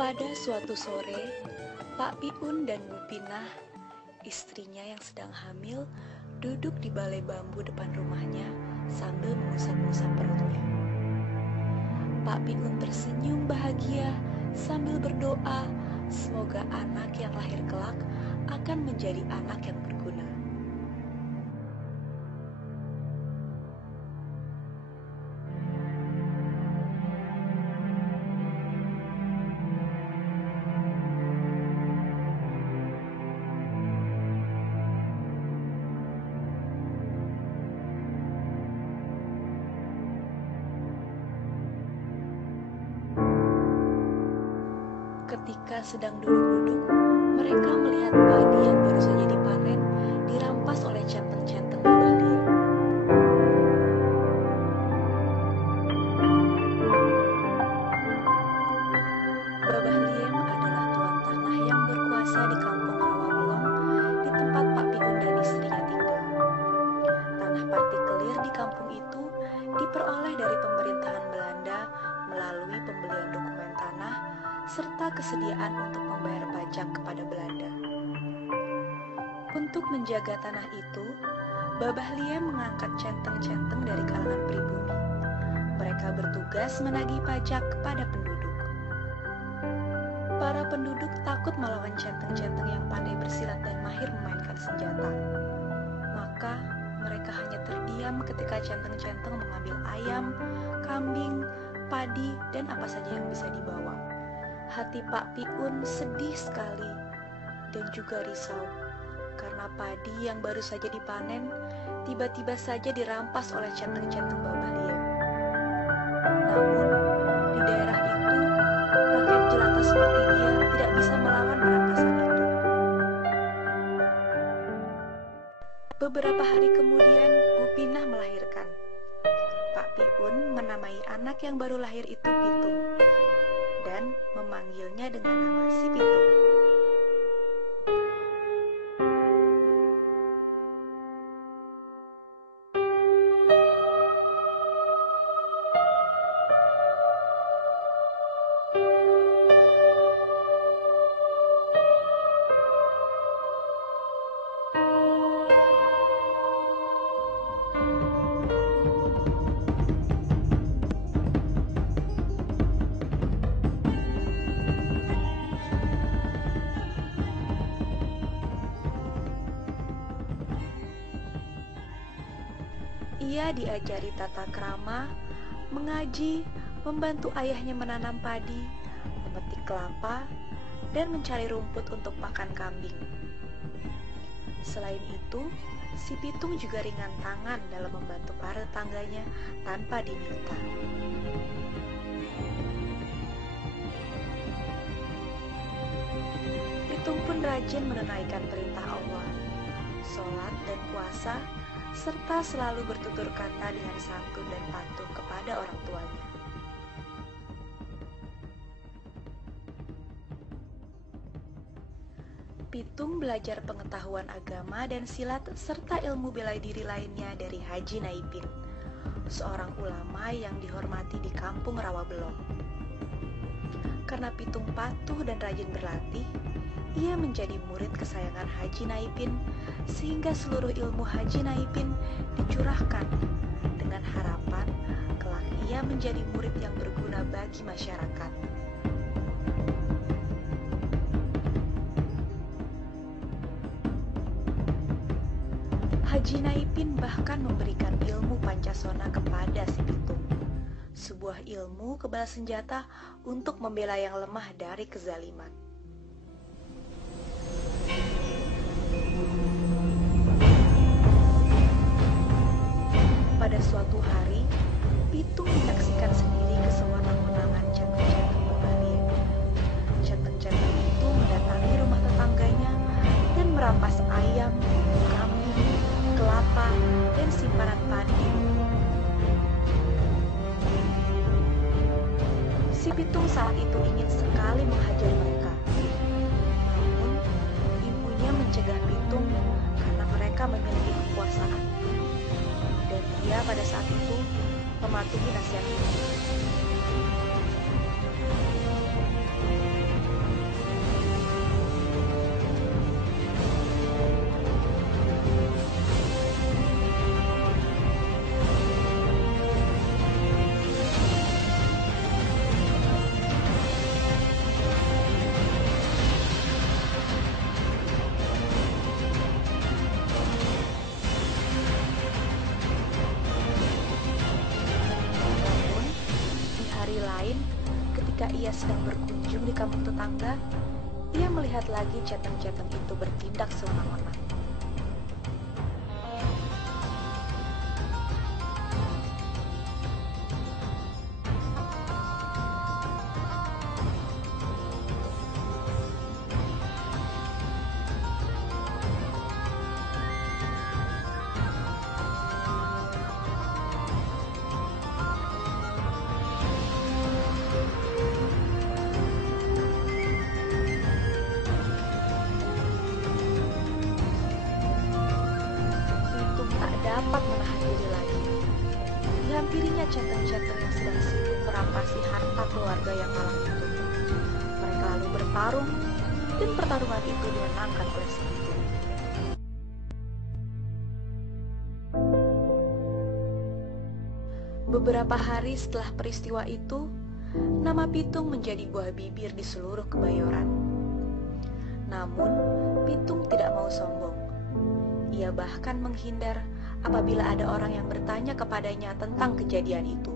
Pada suatu sore, Pak Piun dan Bu Pinah, istrinya yang sedang hamil, duduk di balai bambu depan rumahnya sambil mengusap-ngusap perutnya. Pak Piun tersenyum bahagia sambil berdoa semoga anak yang lahir kelak akan menjadi anak yang berguna. Ketika sedang duduk-duduk, mereka melihat padi yang baru saja dipanen dirampas oleh centeng-centeng babah liar. Babah Liem adalah tuan tanah yang berkuasa di kampung Rawabelong, di tempat Pak Piun dan istrinya tinggal. Tanah partikelir di kampung itu diperoleh dari pemerintahan Belanda melalui pembelian dokumen tanah serta kesediaan untuk membayar pajak kepada Belanda. Untuk menjaga tanah itu, Babah Liem mengangkat centeng-centeng dari kalangan pribumi. Mereka bertugas menagih pajak kepada penduduk. Para penduduk takut melawan centeng-centeng yang pandai bersilat dan mahir memainkan senjata. Maka mereka hanya terdiam ketika centeng-centeng mengambil ayam, kambing, padi, dan apa saja yang bisa dibawa. Hati Pak Piun sedih sekali dan juga risau karena padi yang baru saja dipanen tiba-tiba saja dirampas oleh centeng-centeng Babah Liem. Namun di daerah itu rakyat jelata seperti dia tidak bisa melawan perampasan itu. Beberapa hari kemudian Bu Pinah melahirkan. Pak Piun menamai anak yang baru lahir itu Pitung dan memanggilnya dengan nama si Pitung. Ia diajari tata krama, mengaji, membantu ayahnya menanam padi, memetik kelapa, dan mencari rumput untuk pakan kambing. Selain itu, si Pitung juga ringan tangan dalam membantu para tetangganya tanpa diminta. Pitung pun rajin menunaikan perintah Allah, sholat dan puasa, serta selalu bertutur kata dengan santun dan patuh kepada orang tuanya. Pitung belajar pengetahuan agama dan silat serta ilmu bela diri lainnya dari Haji Naipin, seorang ulama yang dihormati di kampung Rawabelong. Karena Pitung patuh dan rajin berlatih, ia menjadi murid kesayangan Haji Naipin, sehingga seluruh ilmu Haji Naipin dicurahkan dengan harapan kelak ia menjadi murid yang berguna bagi masyarakat. Haji Naipin bahkan memberikan ilmu Pancasona kepada si Pitung, sebuah ilmu kebal senjata untuk membela yang lemah dari kezaliman. Pada suatu hari, Pitung menyaksikan sendiri kesewenang-wenangan centeng-centeng Babah Liem. Centeng-centeng itu mendatangi rumah tetangganya dan merampas ayam, kambing, kelapa, dan simpanan padi. Si Pitung saat itu ingin sekali menghajar mereka. Namun, ibunya mencegah Pitung karena mereka memiliki kekuasaan. Dan dia pada saat itu mematuhi nasihat ibu. ketika ia sedang berkunjung di kampung tetangga, ia melihat lagi centeng-centeng itu bertindak sewenang-wenang. Pitung tak dapat menahan diri lagi. Dihampirinya centeng-centeng yang sedang sibuk merampasi harta keluarga yang malang itu. Mereka lalu bertarung, dan pertarungan itu dimenangkan oleh si Pitung. Beberapa hari setelah peristiwa itu, nama Pitung menjadi buah bibir di seluruh Kebayoran. Namun, Pitung tidak mau sombong. Ia bahkan menghindar apabila ada orang yang bertanya kepadanya tentang kejadian itu.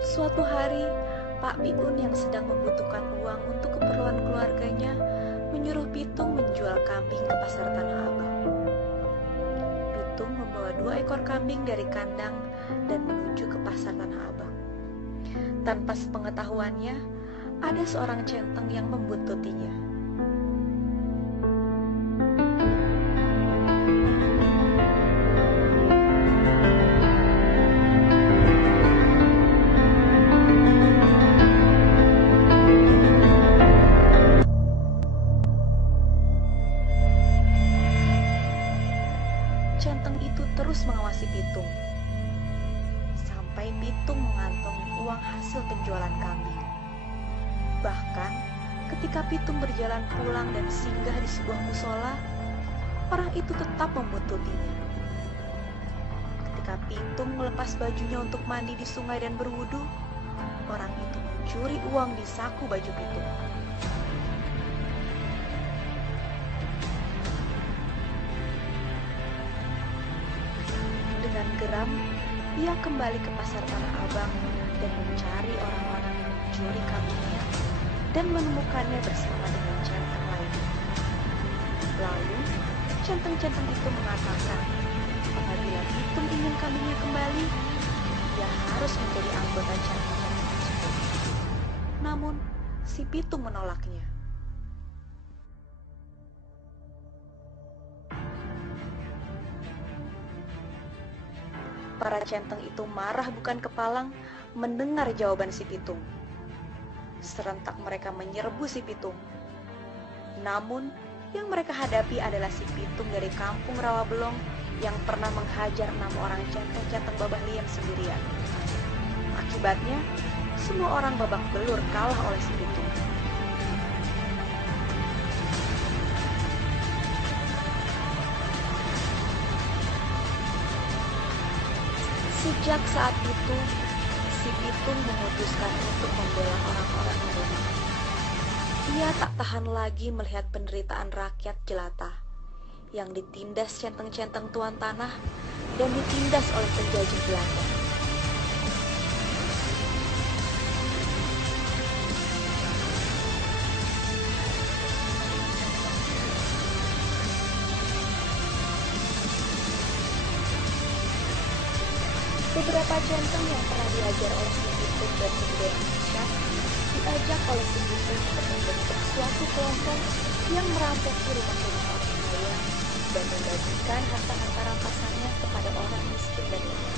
Suatu hari, Pak Piun yang sedang membutuhkan uang untuk keperluan keluarganya menyuruh Pitung menjual kambing ke pasar Tanah Abang. Pitung membawa 2 ekor kambing dari kandang dan menuju ke pasar Tanah Abang. Tanpa sepengetahuannya, ada seorang centeng yang membuntutinya. Centeng itu terus mengawasi Pitung, sampai Pitung mengantongi uang hasil penjualan kambing. Bahkan, ketika Pitung berjalan pulang dan singgah di sebuah musola, orang itu tetap membuntutinya. Ketika Pitung melepas bajunya untuk mandi di sungai dan berwudu, orang itu mencuri uang di saku baju Pitung. Dengan geram, ia kembali ke pasar Tanah Abang dan mencari orang-orang yang mencuri kambingnya dan menemukannya bersama dengan centeng lainnya. Lalu, centeng-centeng itu mengatakan apabila Pitung ingin kambingnya kembali, ia harus menjadi anggota centeng-centeng tersebut. Namun, si Pitung menolaknya. Para centeng itu marah bukan kepalang mendengar jawaban si Pitung. Serentak mereka menyerbu si Pitung. Namun, yang mereka hadapi adalah si Pitung dari kampung Rawabelong yang pernah menghajar 6 orang centeng-centeng babah liam sendirian. Akibatnya, semua orang babak belur kalah oleh si Pitung. Sejak saat itu, si Pitung memutuskan untuk membela orang-orang yang lemah. Ia tak tahan lagi melihat penderitaan rakyat jelata yang ditindas centeng-centeng tuan tanah dan ditindas oleh penjajah Belanda. Beberapa centeng yang pernah diajar oleh si Pitung dan kemudian dipecat, diajak oleh si Pitung untuk membentuk suatu kelompok yang merampok rumah-rumah orang kaya dan membagikan harta-harta rampasannya kepada orang miskin dan lemah.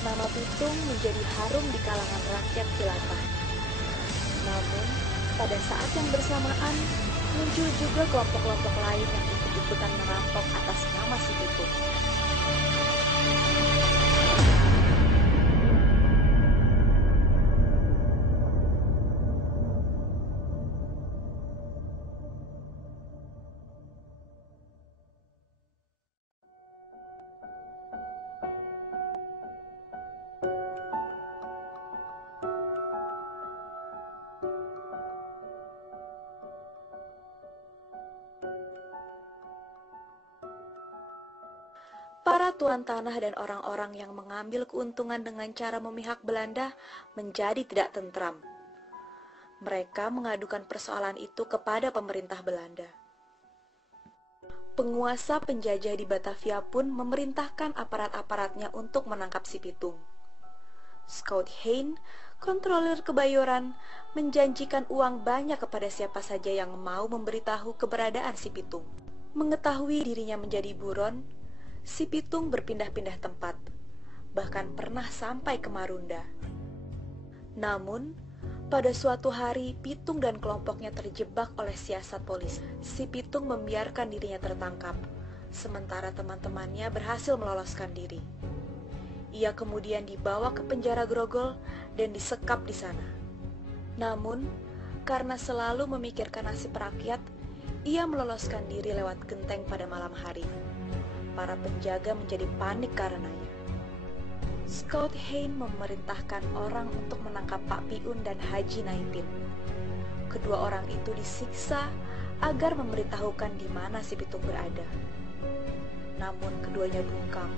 Nama Pitung menjadi harum di kalangan rakyat jelata. Namun, pada saat yang bersamaan, muncul juga kelompok-kelompok lain yang ikut-ikutan merampok atas nama si Pitung. Para tuan tanah dan orang-orang yang mengambil keuntungan dengan cara memihak Belanda menjadi tidak tentram. Mereka mengadukan persoalan itu kepada pemerintah Belanda. Penguasa penjajah di Batavia pun memerintahkan aparat-aparatnya untuk menangkap si Pitung. Scout Hein, kontroler kebayoran, menjanjikan uang banyak kepada siapa saja yang mau memberitahu keberadaan si Pitung. Mengetahui dirinya menjadi buron, si Pitung berpindah-pindah tempat, bahkan pernah sampai ke Marunda. Namun, pada suatu hari Pitung dan kelompoknya terjebak oleh siasat polisi. Si Pitung membiarkan dirinya tertangkap, sementara teman-temannya berhasil meloloskan diri. Ia kemudian dibawa ke penjara Grogol dan disekap di sana. Namun, karena selalu memikirkan nasib rakyat, ia meloloskan diri lewat genteng pada malam hari. Para penjaga menjadi panik karenanya. Scout Hein memerintahkan orang untuk menangkap Pak Piun dan Haji Naipin. Kedua orang itu disiksa agar memberitahukan di mana si Pitung berada. Namun keduanya bungkam.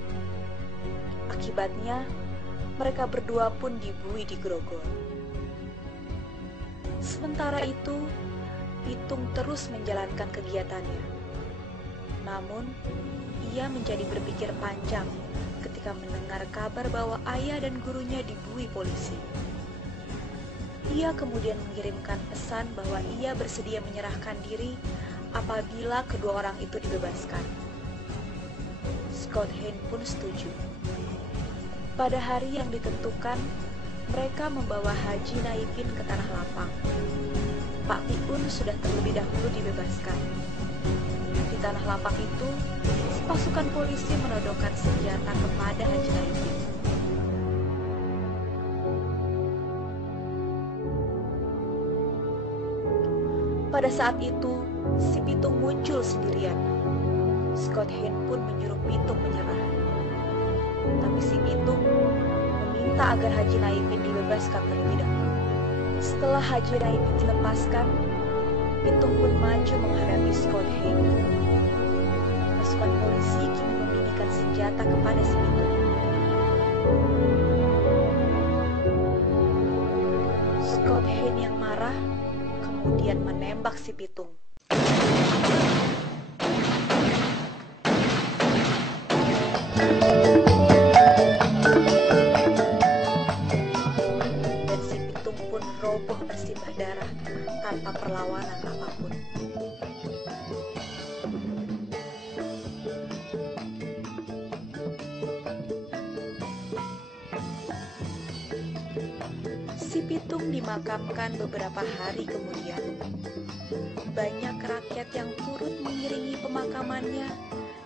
Akibatnya, mereka berdua pun dibunuh di Grogol. Sementara itu, Pitung terus menjalankan kegiatannya. Namun, ia menjadi berpikir panjang ketika mendengar kabar bahwa ayah dan gurunya dibunuh polisi. Ia kemudian mengirimkan pesan bahwa ia bersedia menyerahkan diri apabila kedua orang itu dibebaskan. Scout Hein pun setuju. Pada hari yang ditentukan, mereka membawa Haji Naipin ke Tanah Lapang. Pak Piun sudah terlebih dahulu dibebaskan. Di Tanah Lapang itu, pasukan polisi menodongkan senjata kepada Haji Naipin. Pada saat itu, si Pitung muncul sendirian. Scout Hein pun menyuruh Pitung menyerah. Tapi si Pitung meminta agar Haji Naipin dibebaskan terlebih dahulu. Setelah Haji Naipin dilepaskan, Pitung pun maju menghadapi Scout Hein. Pasukan polisi kini membidikan senjata kepada si Pitung. Scout Hein yang marah kemudian menembak si Pitung. Dan si Pitung pun roboh bersimbah darah tanpa perlawanan apapun. Si Pitung dimakamkan beberapa hari kemudian. Banyak rakyat yang turut mengiringi pemakamannya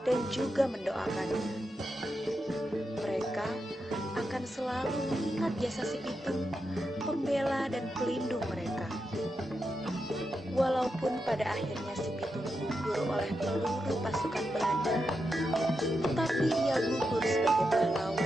dan juga mendoakannya. Mereka akan selalu mengingat jasa si Pitung, pembela dan pelindung mereka. Walaupun pada akhirnya si Pitung gugur oleh peluru pasukan Belanda, tetapi ia gugur sebagai pahlawan